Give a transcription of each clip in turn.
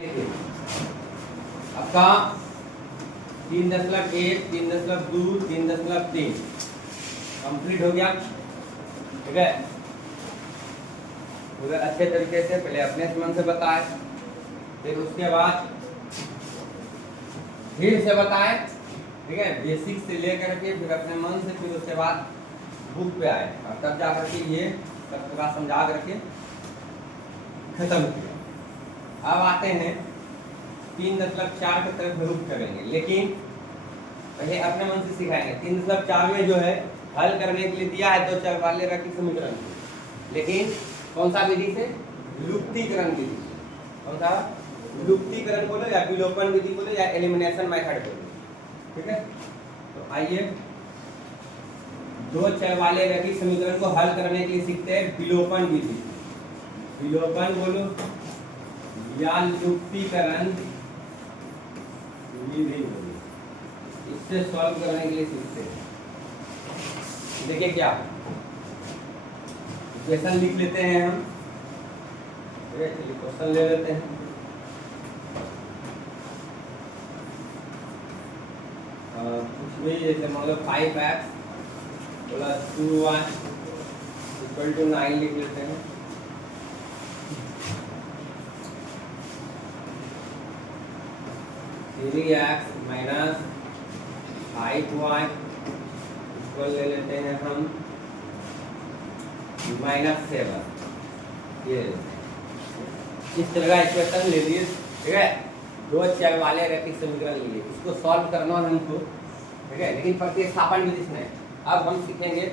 आपका 3.1, 3.2, 3.3 कंप्लीट हो गया। ठीक है, उधर अच्छे तरीके से पहले अपने मन से बताए, फिर उसके बाद फिर से बताए। ठीक है, बेसिक से लेकर के फिर अपने मन से, फिर उसके बाद बुक पे आए और तब जा करके ये सब पूरा समझा करके खत्म किया। अब आते हैं 3.4 की तरफ रुख करेंगे, लेकिन पहले अपने मन से सिखाएंगे। 3.4 में जो है हल करने के लिए दिया है 2 चर वाले रैखिक समीकरण, लेकिन कौन सा विधि से? लुप्तीकरण विधि। कौन सा? लुप्तीकरण बोलो या विलोपन विधि बोलो या एलिमिनेशन मेथड बोलो। ठीक है, तो आइए 2 चर वाले रैखिक समीकरण को हल करने के लिए सीखते हैं विलोपन विधि। विलोपन बोलो या लुप्तीकरण विधि बोलो, इससे सॉल्व करने के लिए सीखते हैं। देखिए क्या इक्वेशन लिख लेते हैं हम। चलिए क्वेश्चन ले लेते हैं। कुछ भी जैसे मान लो 5x plus 2y equal to 9 लिख लेते हैं। Three x minus 5y equal ले लेते हैं हम -7। ये इस तरह का इक्वेशन ले लिए। ठीक है, 2 चर वाले रैखिक समीकरण लिए, इसको सॉल्व करना है हमको। ठीक है, लेकिन प्रतिस्थापन विधि से नहीं। अब हम सीखेंगे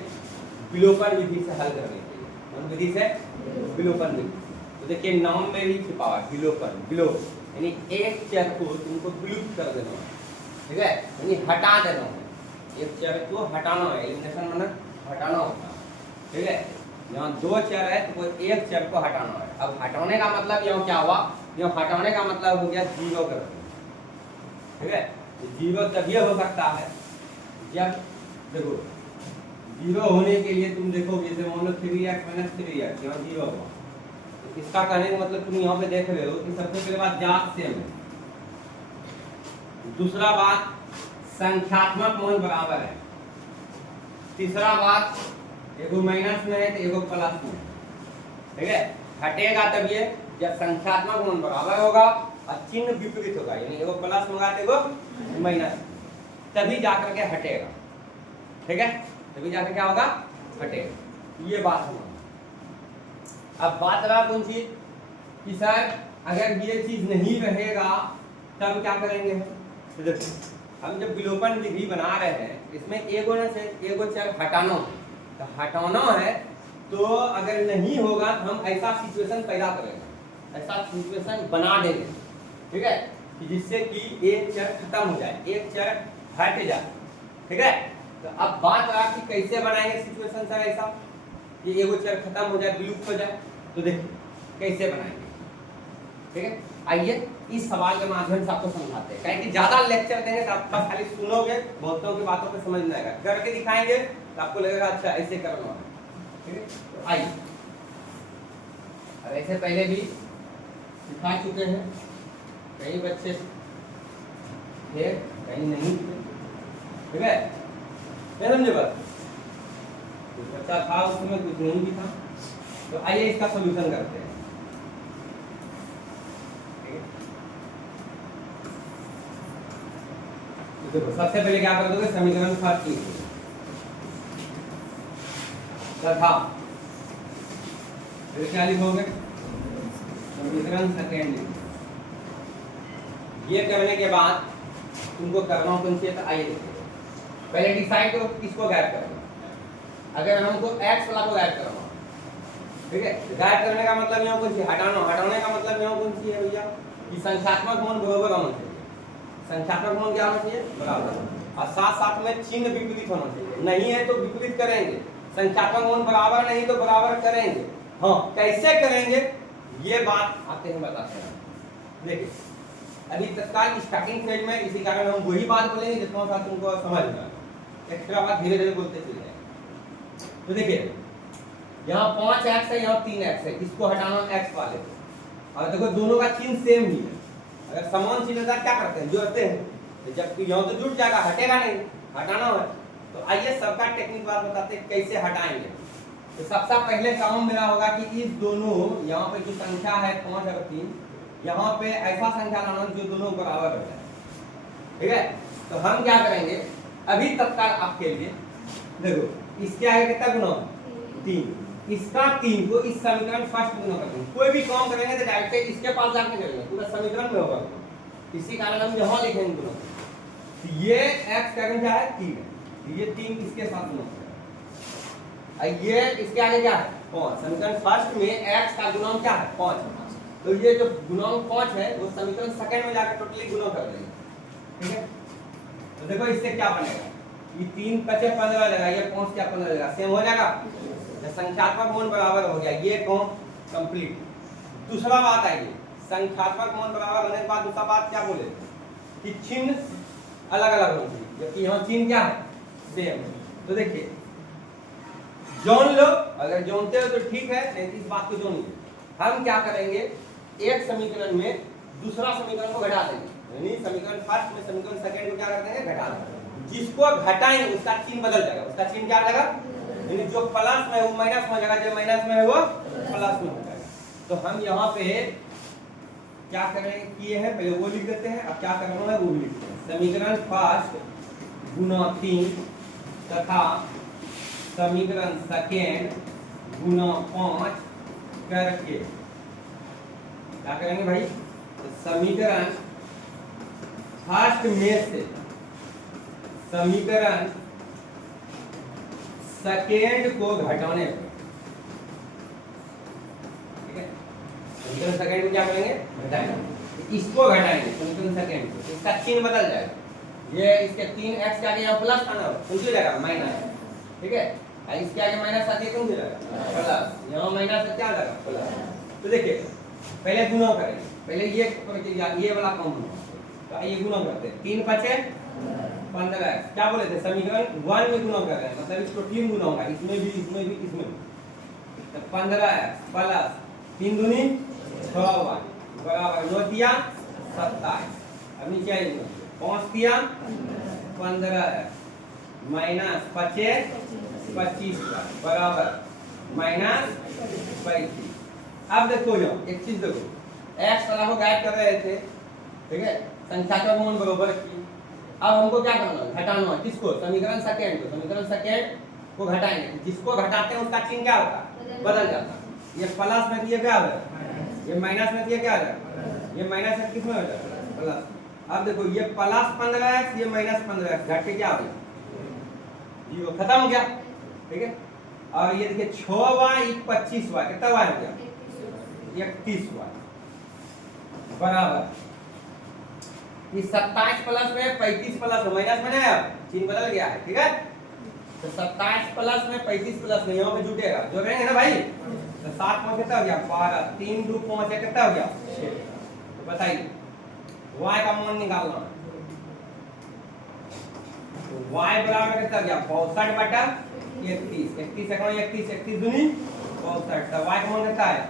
विलोपन विधि से हल करने के लिए। कौन विधि से? विलोपन विधि। तो देखिए नाम में भी छिपा हुआ विलोपन। विलोप यानी एक चर को तुमको विलुप्त कर देना है। ठीक है, यानी हटा देना है। एक चर को हटाना है, एलिमिनेशन मतलब हटाना होता है। ठीक है, यहाँ 2 चर है तो कोई एक चर को हटाना है। अब हटाने का मतलब यहाँ क्या हुआ? यहाँ हटाने का मतलब हो गया 0 कर देना। ठीक है, 0 तभी हो सकता है जब देखो 0 होने के लिए तुम देखो जैसे मान लो 3x माइनस 3x यहाँ 0 हुआ। तो इसका कहने का मतलब तुम यहाँ पे देख रहे हो कि सबसे पहले बात जात सेम है, दूसरा बात संख्यात्मक मान बराबर है, तीसरा बात एगो माइनस में है तो एगो प्लस में। ठीक है, हटेगा तब ये जब संख्यात्मक मान बराबर होगा और चिन्ह विपरीत होगा, यानी एगो प्लस होगा तो एगो माइनस, तभी जाकर के हटेगा। ठीक है, तभी जाकर क्या होगा? हटेगा। ये बात हुआ। अब बात रहा कौन चीज कि सर अगर ये चीज नहीं रहेगा तब क्या करेंगे? तो देखो हम जब विलोपन विधि बना रहे हैं इसमें एगो न से एगो चर हटाना है, तो हटाना है तो अगर नहीं होगा तो हम ऐसा सिचुएशन पैदा करेंगे, ऐसा सिचुएशन बना देंगे। ठीक है, कि जिससे कि एक चर खत्म हो जाए, एक चर हट जाए। ठीक है, तो अब बात रहा कि कैसे बनाएंगे सिचुएशन सर ऐसा कि एगो चर खत्म हो जाए, विलुप्त हो जाए। तो देखिए कैसे बनाएंगे। ठीक है, आइए इस सवाल के माध्यम से आपको समझाते हैं। कहीं कि ज्यादा लेक्चर देंगे तो आप बस खाली सुनोगे, बहुतों की बातों पे समझ नहीं आएगा। करके दिखाएंगे तो आपको लगेगा अच्छा ऐसे करना है। ठीक है, तो आइए अब ऐसे पहले भी सिखा चुके हैं, कई बच्चे थे कहीं नहीं थे। ठीक है, नहीं समझे बात? कुछ बच्चा था उसमें, कुछ नहीं भी था। तो आइए इसका सॉल्यूशन करते हैं। देखो सबसे पहले क्या कर दोगे? समीकरण फर्स्ट लिखोगे तथा फिर क्या लिखोगे? समीकरण सेकेंड लिखोगे। ये करने के बाद तुमको करना कौन सी है? तो आइए देखो, पहले डिसाइड करो किसको गायब करना। अगर हमको x वाला को गायब करना, ठीक है, गायब करने का मतलब यहाँ कौन सी? हटाना। हटाने का मतलब यहाँ कौन सी है भैया? कि संख्यात्मक मान बराबर होना चाहिए। संख्यात्मक मान क्या होना चाहिए? बराबर। और साथ साथ में चिन्ह विपरीत होना चाहिए। नहीं है तो विपरीत करेंगे, संख्यात्मक मान बराबर नहीं तो बराबर करेंगे। हाँ, कैसे करेंगे ये बात आते हैं बताते हैं। देखिए अभी तत्काल स्टार्टिंग फेज में, इसी कारण हम वही बात बोलेंगे जितना सा तुमको समझ में आए। एक्स्ट्रा बात धीरे धीरे बोलते चले जाएंगे। तो देखिए यहाँ 5x है, यहाँ 3x है, इसको हटाना x वाले को। और देखो दोनों का चिन्ह सेम ही है, अगर समान चीज होता है क्या करते हैं, जोड़ते हैं, तो जब यहाँ तो जुट जाएगा, हटेगा नहीं, हटाना है। तो आइए सबका टेक्निक बात बताते हैं कैसे हटाएंगे। तो सबसे पहले काम मेरा होगा कि इस दोनों यहाँ पे जो संख्या है 5 और 3, यहाँ पे ऐसा संख्या लाना जो दोनों बराबर हो जाए, ठीक है। तो हम क्या करेंगे अभी तत्काल आपके लिए, देखो इसके आगे कितना गुना, 3, इसका 3 को इस समीकरण फर्स्ट गुना कर देंगे। कोई भी काम करेंगे तो डायरेक्ट इसके पास जाके करेंगे, पूरा समीकरण में होगा, इसी कारण हम यहाँ लिखेंगे गुना। तो ये x का क्या है 3 है, ये 3 इसके साथ गुना करेगा, ये इसके आगे क्या है 5, समीकरण फर्स्ट में x का गुणांक क्या है 5, तो ये जो गुणांक 5 है वो समीकरण सेकंड में जाकर टोटली गुना कर देंगे, ठीक है। तो देखो इससे क्या बनेगा, ये 3 पचे 15 लगेगा, ये 5 क्या 15 लगेगा, सेम हो जाएगा, संख्यात्मक मान बराबर हो गया, ये कौन कंप्लीट। दूसरा बात है ये संख्यात्मक मान बराबर होने के बाद दूसरा बात क्या बोले कि चिन्ह अलग अलग होना चाहिए, जबकि यहाँ चिन्ह क्या है सेम। तो देखिए जोन लो, अगर जोनते हो तो ठीक है, नहीं इस बात को जोनिए। हम क्या करेंगे एक समीकरण में दूसरा समीकरण को घटा देंगे, यानी समीकरण फर्स्ट में समीकरण सेकंड को क्या कर देंगे घटा देंगे, जिसको घटाएंगे उसका चिन्ह बदल जाएगा, उसका चिन्ह क्या लगा, यानी जो प्लस में वो माइनस में हो जाएगा, जो माइनस में है वो प्लस में हो जाएगा। तो हम यहाँ पे क्या करेंगे किए हैं, पहले वो लिख देते हैं, अब क्या करना है वो भी लिखते हैं। समीकरण फर्स्ट गुना 3 तथा समीकरण सेकेंड गुना 5 करके क्या करेंगे भाई, तो समीकरण फर्स्ट में से समीकरण सेकेंड को घटाने पर, ठीक है, समीकरण सेकेंड को क्या करेंगे घटाएंगे, इसको घटाएंगे समीकरण सेकेंड को, इसका चिन्ह बदल जाएगा, ये इसके 3x के आगे यहाँ प्लस था ना, कौन सी जगह माइनस, ठीक है, इसके आगे माइनस आती है कौन सी जगह प्लस, यहाँ माइनस क्या लगा प्लस। तो देखिए पहले गुना करेंगे, पहले ये वाला काम होगा, तो आइए गुना करते हैं, 3 पचे 15, क्या बोले थे समीकरण 1 में गुना कर रहे हैं, मतलब इसको 3 गुना होगा, इसमें भी इसमें भी इसमें भी, तो 15 प्लस 3 दूनी 6y बराबर 9 दिया 27, अब नीचे आइए 5 दिया 15 माइनस 25 बराबर माइनस 35। अब देखो यो एक चीज देखो, x वाला को गायब कर रहे थे, ठीक है, संख्यात्मक मान बराबर की। अब हमको क्या करना है घटाना है, किसको, समीकरण सेकेंड को, समीकरण सेकेंड को घटाएंगे, जिसको घटाते हैं उसका चिन्ह क्या होता है बदल जाता है, ये प्लस में दिए क्या हो जाएगा, ये माइनस में दिए क्या हो जाएगा, ये माइनस है किसमें हो जाएगा प्लस। अब देखो ये प्लस 15x ये माइनस 15x घट के क्या हो गया, ये खत्म हो गया, ठीक है। और ये देखिए 6y 25y कितना y हो गया 31y बराबर, इस 27 प्लस में 35 प्लस माइनस में ना चिन्ह बदल गया है, ठीक है। तो 27 प्लस में 35 प्लस में यहाँ पे जुटेगा, जो रहेंगे ना भाई, तो 7 5 कितना हो गया 12, 3 2 5 कितना हो गया 6। तो बताइए y का मान निकालना, तो y बराबर कितना हो गया 62 बटा 31, 31 31 दूनी 62, तो y का मान कितना है,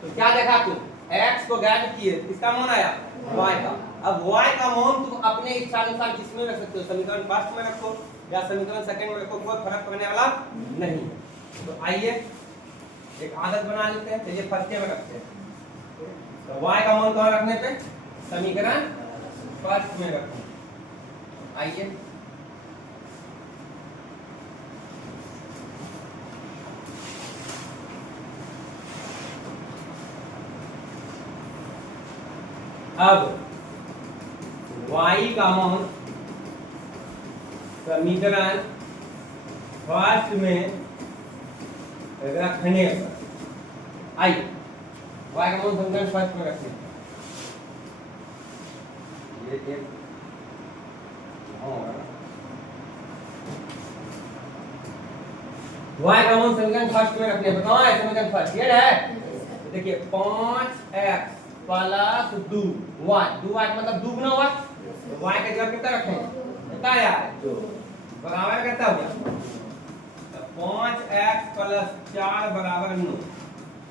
तो क्या देखा तुम x को गायब किए, इसका मान आया y का। अब y का मान तुम अपने इच्छा अनुसार जिसमें रख सकते हो, समीकरण फर्स्ट में रखो या समीकरण सेकंड में रखो, कोई फर्क पड़ने वाला नहीं। तो आइए एक आदत बना लेते हैं, चलिए फर्स्ट में रखते हैं, तो y का मान कहाँ रखने पे, समीकरण फर्स्ट में रखो। आइए अब y का मान समीकरण फर्स्ट में रखने पर, आइए y का मान समीकरण फर्स्ट में रखने पर, ये एक y का मान समीकरण फर्स्ट में रखने पर, कहाँ है समीकरण फर्स्ट, ये है, देखिए 5x प्लस 2y, 2y मतलब दुगना हुआ, तो y का जगह कितना रखेंगे, कितना आया है 2 बराबर कितना हो गया, तो 5x प्लस 4 बराबर 9,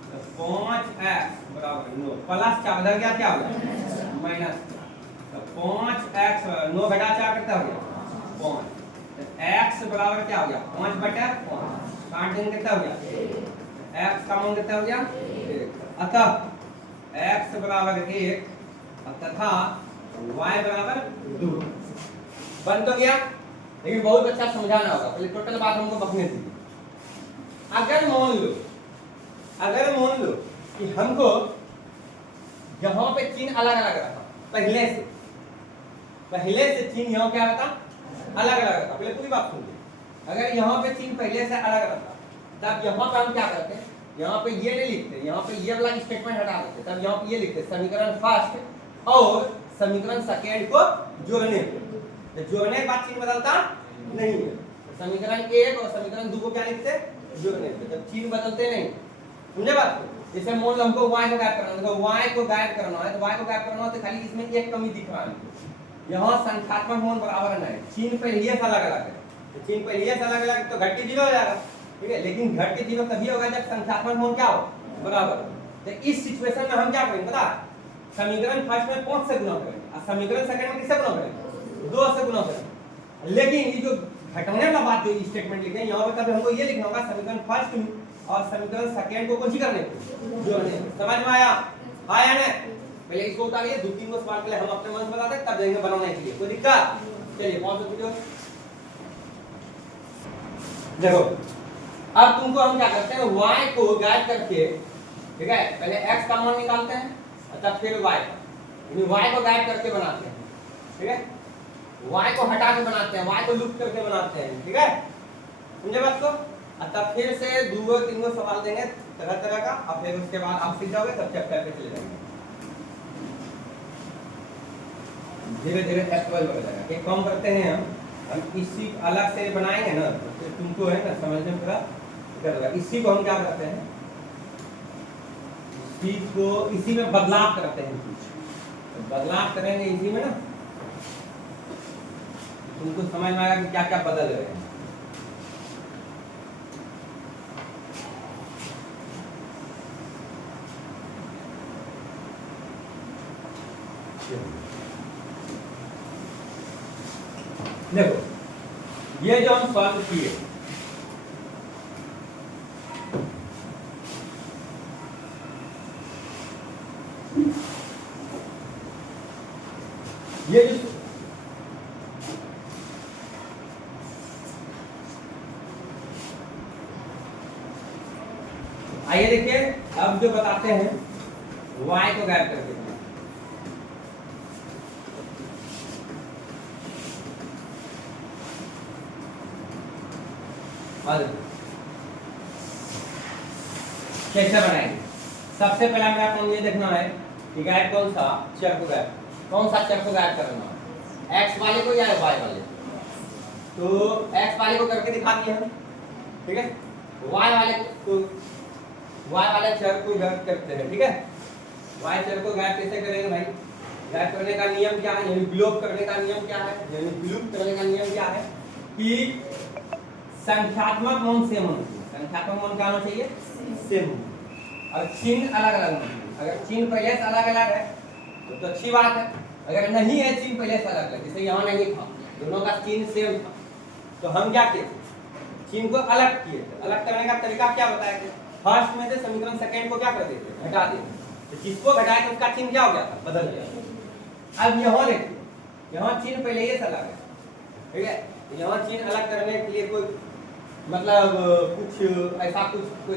तो 5x बराबर 9 प्लस 4 बदल गया क्या हो गया माइनस, तो 5x 9 घटा 4 कितना हो गया 5, तो x बराबर क्या हो गया 5/5, 5 दिन कितना हो गया x का मान कितना हो गया 1, अतः x बराबर 1 तथा y बराबर 2 बन तो गया। लेकिन बहुत अच्छा समझाना होगा, पहले टोटल बात हमको बकने दीजिए। अगर मान लो कि हमको यहाँ पे चिन्ह अलग अलग रखा पहले से चिन्ह यहाँ क्या रहता अलग अलग रहता, पहले पूरी बात सुनिए। अगर यहाँ पे चिन्ह पहले से अलग रहता तब यहाँ पे हम क्या करते हैं, यहाँ पे ये नहीं लिखते, यहाँ पे ये वाला स्टेटमेंट हटा देते, तब यहाँ पे ये लिखते समीकरण फर्स्ट और समीकरण सेकेंड को जोड़ने पे, तो जोड़ने के बाद चिन्ह बदलता नहीं है। तो समीकरण 1 और समीकरण 2 को क्या लिखते जोड़ने पे, जब चिन्ह बदलते नहीं। समझे बात को? जैसे मान लो हमको y को गायब करना है, तो y को गायब करना है, तो y को गायब करना है तो खाली इसमें एक कमी दिख रहा है, यहाँ संख्यात्मक मान बराबर है, चिन्ह पहले से अलग अलग है, तो चिन्ह पहले से अलग अलग तो घट के 0 हो जाएगा, ठीक है। लेकिन घट के 0 तभी होगा जब संख्यात्मक मान क्या हो बराबर। तो इस सिचुएशन में हम क्या करेंगे पता, समीकरण फर्स्ट में 5 से गुणा करेंगे और समीकरण सेकंड में किससे गुणा करेंगे 2 से गुणा करेंगे। लेकिन ये जो घटाने वाला बात जो स्टेटमेंट लिखे हैं यहाँ पे तब हमको ये लिखना होगा समीकरण फर्स्ट और समीकरण सेकंड को कुछ करने जोड़ने। समझ में आया ना? पहले इसको उतारिए, 2-3 को सवाल पहले हम अपने मन से बताते हैं तब जाएंगे बनाने के लिए, कोई दिक्कत? चलिए पॉज वीडियो देखो। अब तुमको हम क्या करते हैं y को गायब करके, ठीक है, पहले x का मान निकालते हैं तब फिर y का, यानी y को गायब करके बनाते हैं, ठीक है, y को हटा के बनाते हैं, y को लुप्त करके बनाते हैं, ठीक है, समझे बात को? तब फिर से 2-3 सवाल देंगे तरह तरह का, और फिर उसके बाद आप सीख जाओगे तब चैप्टर पे चले जाएंगे, धीरे धीरे एक्चुअल हो जाएगा। एक काम करते हैं हम इसी अलग से बनाएंगे ना तो तुमको है ना समझने में थोड़ा दिक्कत होगा। इसी को हम क्या करते हैं, इसी में बदलाव करते हैं, तो बदलाव करेंगे इसी में ना, तुमको समझ में आएगा कि क्या क्या बदल रहे हैं। देखो ये जो हम सॉल्व किए, ये जो आइए देखिए अब जो बताते हैं y को गायब करके, कैसे बनाएंगे। सबसे पहला मेरा काम ये देखना है कि गायब कौन सा चर को गायब, कौन सा चर को गायब करना है, x वाले को या y वाले। तो x वाले को करके दिखा दिए हम, ठीक है, y वाले चर को गायब करते हैं, ठीक है। y चर को गायब कैसे करेंगे भाई, गायब करने का नियम क्या है, यानी विलोप करने का नियम क्या है, यानी विलुप्त करने का नियम क्या है कि संख्यात्मक मान सेम होना चाहिए, संख्यात्मक मान क्या होना चाहिए सेम, और चिन्ह अलग अलग होना चाहिए। अगर चिन्ह पहले से अलग अलग है तो अच्छी बात है, अगर नहीं है चिन्ह पहले से अलग अलग, जैसे यहाँ नहीं था, दोनों का चिन्ह सेम था, तो हम क्या किए चिन्ह को अलग किए। अलग करने का तरीका क्या बताया थे, फर्स्ट में से समीकरण सेकंड को क्या कर देते घटा देते, तो जिसको घटाया तो उसका चिन्ह क्या हो गया था बदल गया। अब यहाँ देखिए यहाँ चिन्ह पहले से अलग है, ठीक है, यहाँ चिन्ह अलग करने के लिए कोई मतलब कुछ ऐसा कुछ कोई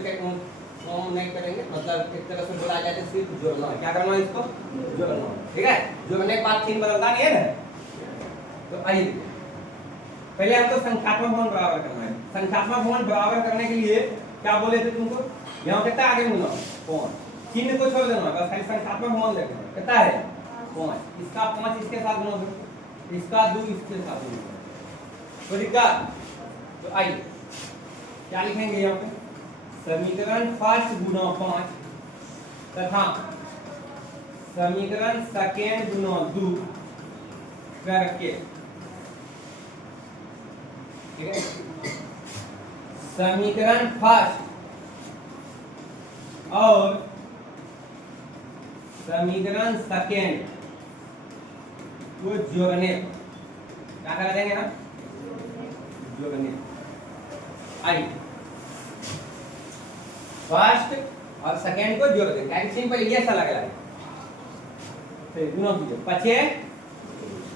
काम नहीं करेंगे, मतलब एक तरह से बोला जाए तो सिर्फ जोड़ना है, क्या करना है इसको जोड़ना, ठीक है। जोड़ने के बाद चिन्ह बदलता नहीं है ना। तो आइए पहले हमको संख्यात्मक मान बराबर करना है। संख्यात्मक मान बराबर करने के लिए क्या बोले थे तुमको, यहाँ कितना आगे मुड़ना कौन, चिन्ह को छोड़ देना, बस खाली संख्यात्मक मान देखना कितना है 5, इसका 5 इसके साथ गुणा करो, इसका 2 इसके साथ गुणा करो, कोई दिक्कत? तो आइए क्या लिखेंगे यहाँ पे, समीकरण फर्स्ट गुना 5 तथा समीकरण सेकेंड गुना 2 करके, ठीक है, समीकरण फर्स्ट और समीकरण सेकेंड को जोड़ने पर क्या करा देंगे हम, जोड़ने। आई फर्स्ट और सेकेंड को जोड़ देंगे, सिंपल ये सा लग रहा है। फिर गुना कीजिए, 25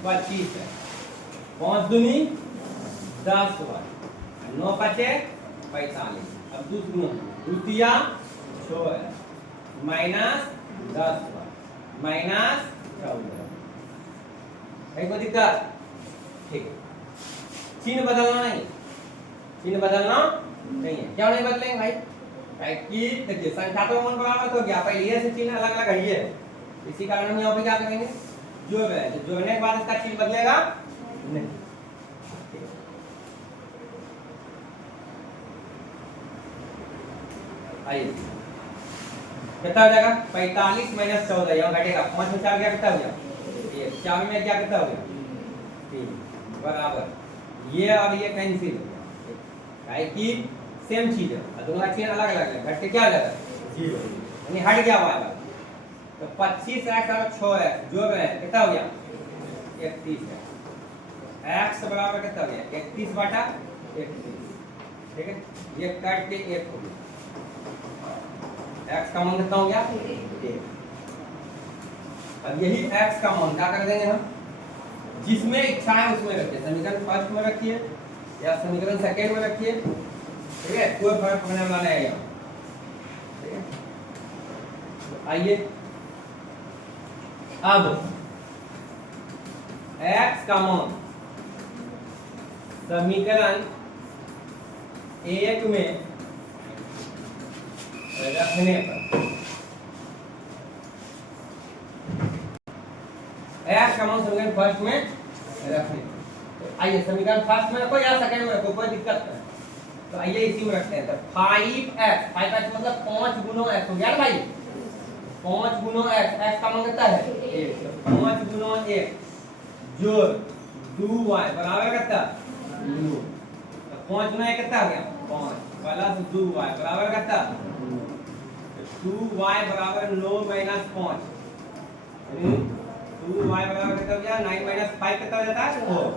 25 है, 5 दूनी 10 हुआ, 9 5 45। अब दूसरा द्वितीया 6 है, माइनस 10 हुआ, माइनस 14। कोई दिक्कत? ठीक, चिन्ह बदलना नहीं, चिन्ह बदलना नहीं है। क्यों नहीं बदलेंगे भाई? कि देखिए संख्यात्मक मान बराबर तो क्या, पहले ये से चिन्ह अलग अलग है, इसी कारण हम यहाँ पे क्या करेंगे, जोड़ रहे हैं। तो जोड़ने के बाद इसका चिन्ह बदलेगा नहीं। आइए कितना हो जाएगा, 45 माइनस 14, यहाँ घटेगा 5 में 4 गया, कितना हो गया 1, 4 में क्या कितना हो गया 3, बराबर ये और ये कैंसिल हो गया, कि सेम चीज है, दोनों का चिन्ह अलग अलग है, घट के क्या हो जाता है 0, यानी हट गया वाला। तो 25x और 6x जोड़ रहे हैं, कितना हो गया 31 है, x बराबर कितना हो गया 31 बटा 31, ठीक है, ये कट के 1 हो गया, x का मान कितना हो गया 1। अब यही x का मान क्या कर देंगे हम, जिसमें इच्छा है उसमें रखिए, समीकरण फर्स्ट में रखिए या समीकरण सेकंड में रखिए, ठीक है, कोई फर्क पड़ने वाला नहीं है यहाँ, ठीक है। तो आइए अब x का मान समीकरण 1 में रखने पर x का मान समीकरण फर्स्ट में रखने, तो आइए समीकरण फर्स्ट में रखो या सेकंड में रखो, कोई दिक्कत नहीं। तो आइए इसी में रखते हैं। तो 5x मतलब 5 गुना x हो गया ना भाई, 5 गुना x, x का मान कितना है 1, तो 5 गुना 1 जोड़ 2y बराबर कितना 2, तो 5 गुना 1 कितना हो गया 5 प्लस 2y बराबर कितना 2y बराबर 9 माइनस 5, 2y बराबर कितना हो गया 9 माइनस 5 कितना हो जाता है 4,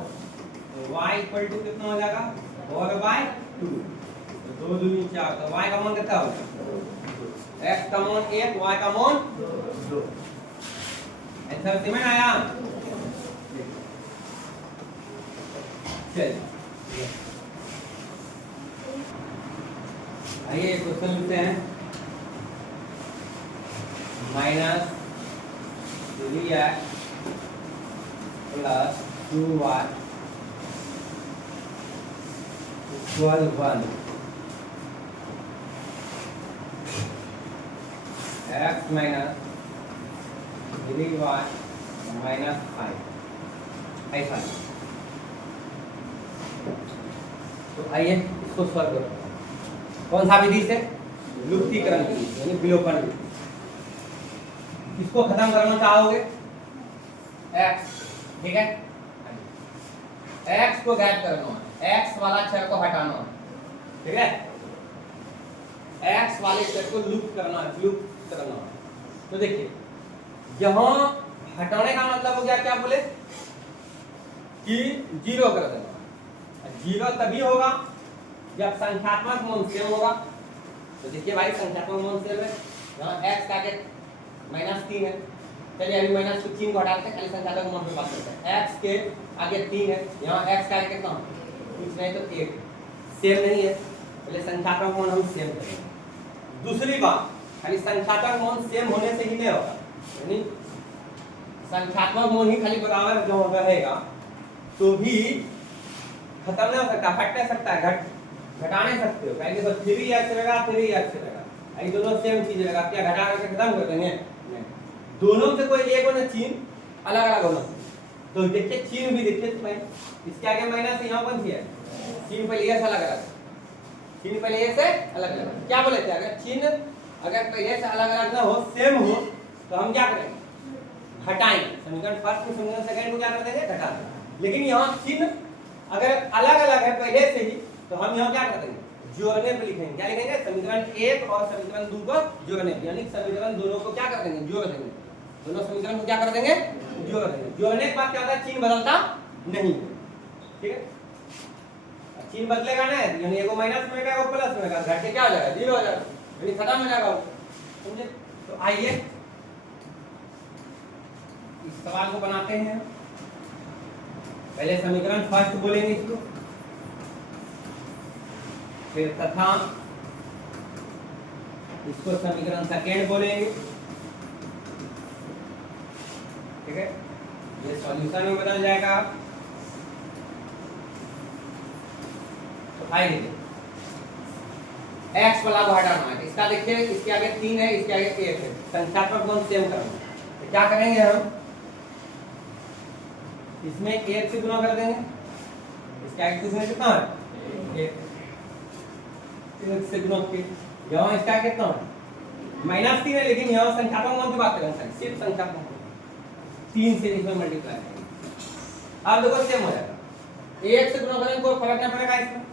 तो y इक्वल टू कितना हो जाएगा 4/2, तो 2 दूनी 4, तो y का मान कितना हो गया, x का मान 1, y का मान 2। आंसर समझ में आया? चलिए आइए क्वेश्चन लिखते हैं, minus 3x plus 2y equal 1, x minus 3y minus 5, ऐसा। तो आइए इसको सॉल्व करो, कौन सा विधि से, लुप्तीकरण विधि यानी विलोपन विधि। इसको खत्म करना चाहोगे x, ठीक है, x को गायब करना है, x वाला अक्षर को हटाना है, ठीक है, x वाले अक्षर को लुप्त करना है, लुप्त करना है। तो देखिए यहां हटाने का मतलब हो गया क्या बोले कि 0 कर देना, 0 तभी होगा जब संख्यात्मक मान सेम होगा। तो देखिए भाई संख्यात्मक मान सेम है, यहाँ x का के -3 है, चलिए अभी माइनस को 3 को हटाते हैं, खाली संख्यात्मक मान पे बात करते हैं। x के आगे 3 है, यहाँ x का आगे कितना कुछ नहीं तो 1, सेम नहीं है, पहले संख्यात्मक मान हम सेम करेंगे। दूसरी बात, खाली संख्यात्मक मान सेम होने से ही नहीं होगा, यानी संख्यात्मक मान ही खाली बराबर जो रहेगा तो भी खत्म नहीं हो सकता, हट नहीं सकता है, घटा नहीं सकते हो, कहेंगे तो 3x रहेगा 3x रहेगा, ये दोनों सेम चीज रहेगा, क्या घटा करके खत्म कर देंगे नहीं, दोनों से कोई एक होना चिन्ह अलग अलग होना। तो देखिए चिन्ह भी देखिए, तो इसके आगे माइनस, यहाँ कौन सी है चिन्ह, पहले से अलग अलग, चिन्ह पहले से अलग अलग, क्या बोले थे अगर चिन्ह अगर पहले से अलग अलग ना हो सेम हो तो हम क्या करेंगे घटाएंगे, समीकरण फर्स्ट में समीकरण सेकंड को क्या कर देंगे घटा देंगे। लेकिन यहाँ चिन्ह अगर अलग अलग है पहले से ही तो हम यहाँ क्या कर देंगे जोड़ने पे लिखेंगे, क्या लिखेंगे समीकरण 1 और समीकरण 2 को जोड़ने पे, यानी समीकरण दोनों को क्या कर देंगे जोड़ देंगे, दोनों समीकरण को क्या कर देंगे जोड़ देंगे। जोड़ने के बाद क्या होता है, चिन्ह बदलता नहीं है, ठीक है। चिन्ह बदलेगा ना, यानी एगो माइनस में एगो प्लस में, घट के क्या हो जाएगा, 0 हो जाएगा, यानी खत्म हो जाएगा, समझे। तो आइए इस सवाल को बनाते हैं। पहले समीकरण फर्स्ट बोलेंगे इसको, फिर तथा इसको समीकरण सेकेंड बोलेंगे, ठीक है। ये सॉल्यूशन में बदल जाएगा। तो आइए देखिए, x वाला को हटाना है, इसका देखिए, इसके आगे 3 है, इसके आगे 1 है, संख्यात्मक गुण सेम करना है। तो क्या करेंगे हम, इसमें 1 से गुणा कर देंगे, इसके आगे कितना है, 1 से गुणा किए, यहाँ इसका कितना है, -3 है, लेकिन यहाँ संख्यात्मक मान की बात करें, सिर्फ संख्यात्मक 3 से इसमें मल्टीप्लाई करेंगे। अब देखो सेम हो जाएगा, 1 से गुणा करेंगे कोई फर्क नहीं पड़ेगा इसमें,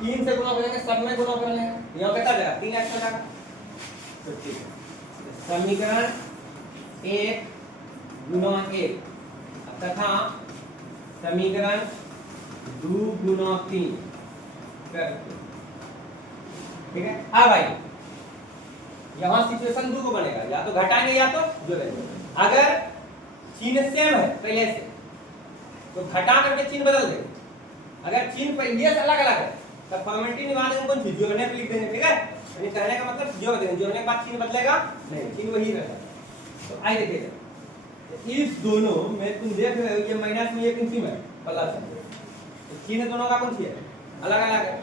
3 से गुणा करेंगे, सब में गुणा कर लेंगे, यहाँ कितना जाएगा, 3x हो जाएगा। तो ठीक है, समीकरण 1 गुणा 1 तथा समीकरण 2 गुणा 3 करते, ठीक है। अब भाई यहाँ सिचुएशन 2 को बनेगा, या तो घटाएंगे या तो जोड़ेंगे। अगर चिन्ह सेम है पहले से तो घटा करके चिन्ह बदल देंगे, अगर चिन्ह पहले से अलग अलग है तब फॉर्मेलिटी निभा देंगे, कौन चीज जोड़ने पे लिख देंगे, ठीक है। यानी कहने का मतलब जोड़ देंगे, जोड़ने के बाद चिन्ह बदलेगा नहीं, चिन्ह वही रहेगा। तो आइए देखिए, इस दोनों में तुम देख रहे हो, ये माइनस में, ये किसी में प्लस है, चिन्ह दोनों का कौन सी है, अलग अलग है,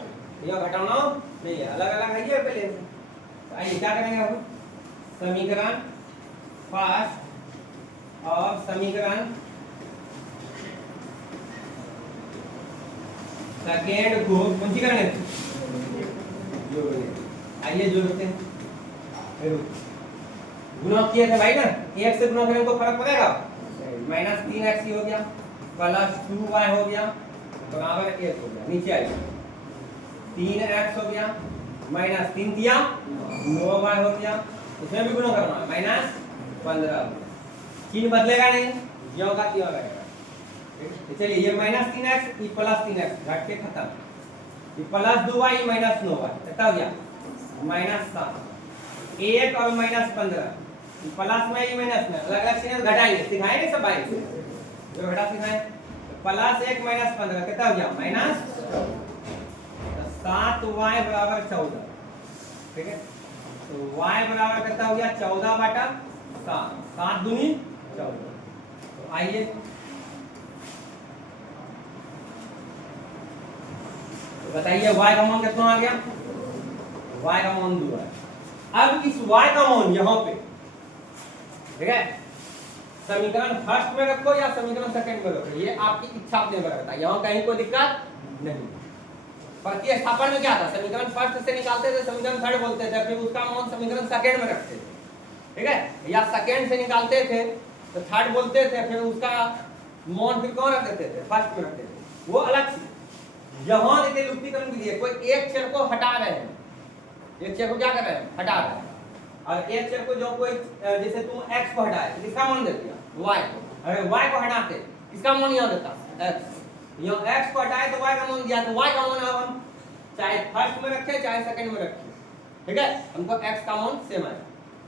यह घटाना नहीं है, अलग अलग है ये पहले से। तो आइए क्या करेंगे हम, समीकरण फर्स्ट और समीकरण सेकेंड को कौन सी करेंगे, जोड़ेंगे। आइए जोड़ते हैं, गुणा किए थे भाई ना, 1 से गुणा करेंगे तो फर्क पड़ेगा, -3x हो गया प्लस 2y हो गया बराबर 1 हो गया, नीचे आइए 3x हो गया -3 दिया 9y हो गया, इसमें भी गुणा करना है, -15 चिन्ह बदलेगा नहीं, ज्यों का त्यों रहेगा। चलिए ये -3x ये +3x घट के खत्म, ये +2y -9y कितना हो गया, -7, 1 और -15 प्लस में ही माइनस में अलग अलग चिन्ह घटाएंगे, सिखाएंगे सब भाई जो घटा सिखाएं। +1 -15 कितना हो गया, -7y बराबर 14, ठीक है। तो y बराबर कितना हो गया, 14/7, 7 दूनी 14। तो आइए तो बताइए y का मान कितना आ गया, y का मान 2 है। अब इस y का मान यहाँ पे, ठीक है, समीकरण फर्स्ट में रखो या समीकरण सेकंड में रखो, ये आपकी इच्छा अपने पर रहता है, यहाँ कहीं कोई दिक्कत नहीं। प्रतिस्थापन में क्या था, समीकरण फर्स्ट से निकालते थे, समीकरण थर्ड बोलते थे, फिर उसका मान समीकरण सेकंड में रखते थे, ठीक है, या सेकंड से निकालते थे तो थर्ड बोलते थे, फिर उसका मान फिर कौन रख देते थे, फर्स्ट में रखते थे, वो अलग से। यहाँ देखिए लुप्तीकरण कीजिए, कोई एक चर को हटा रहे हैं, एक चर को क्या कर रहे हैं, हटा रहे हैं, और एक चर को जो कोई जैसे तुम x को हटाए तो किसका मान दे दिया, y को, अगर y को हटाते किसका मान यहाँ देता, x, यहाँ x को हटाए तो y का मान दिया, तो y का मान अब हम चाहे फर्स्ट में रखें चाहे सेकंड में रखें, ठीक है, हमको x का मान सेम है,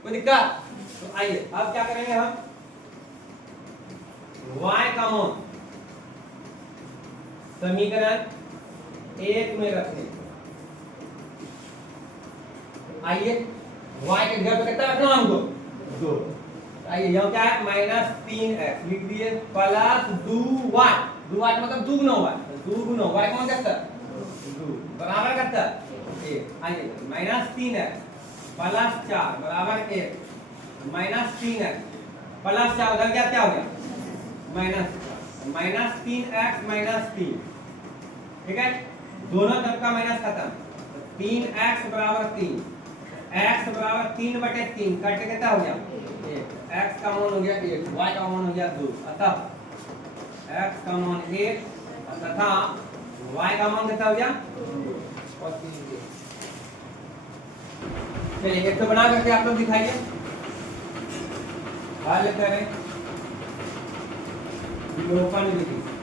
कोई दिक्कत। तो आइए अब क्या करेंगे हम, y का मान समीकरण 1 में रखें। आइए y के जगह पे कितना रखना हमको, 2। आइए यहाँ क्या है, -3x लिख दिए प्लस 2y, 2y मतलब 2 गुना y, 2 गुना y का मान कितना, 2 बराबर कितना 1। आइए -3x प्लस 4 बराबर 1, -3x प्लस 4 उधर क्या हो गया, -3x -3, ठीक है, दोनों तरफ का माइनस खत्म, 3x बराबर 3, x बराबर 3/3 कट के कितना हो गया 1, x का मान हो गया 1, y का मान हो गया 2, अतः x का मान 1 तथा y का मान कितना हो गया। चलिए एक तो बना करके आप लोग दिखाइए, हल करें। विलोपन विधि।